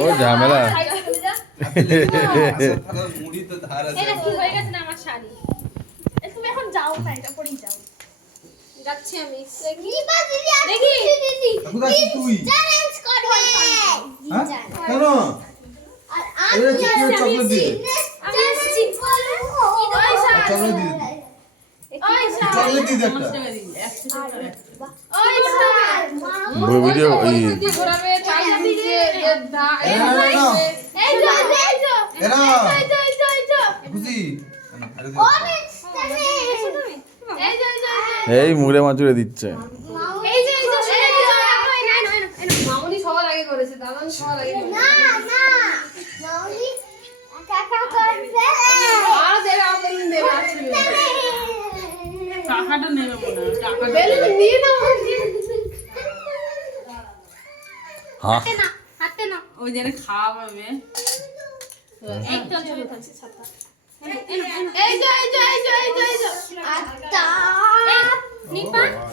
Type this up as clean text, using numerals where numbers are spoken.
ও ঝামেলা। মুড়ি তো ধার আছে। এটা কি হয়ে গেছে না আমার শাড়ি? তুমি এখন যাও না, এটা পরেই যাও। যাচ্ছি আমি। দেখি কোথায় আছিস তুই? চ্যালেঞ্জ করে হ্যাঁ? কেন? আর এই যে কি চকলেট দিয়ে। চকলেট দিয়ে দে। চকলেট দিয়ে দে একটা। ভিডিও এই এরা খুশি। আরে দে। এই মুড়ে মাচুরে দিচ্ছে। মামুনি সবার আগে করেছে, দাদান সবার আগে করেছে। না না মাউলি কাকা করবে আর দেবে, আর বেলুন দেবে, আর ছিল। টাকাটা নেবে মনে হয়, টাকাটা বেলুন নিয়ে নাও। হ্যাঁ হাতে না ওই জন্য খাওয়াবে। এই তো চলে থাকছে ছাতা।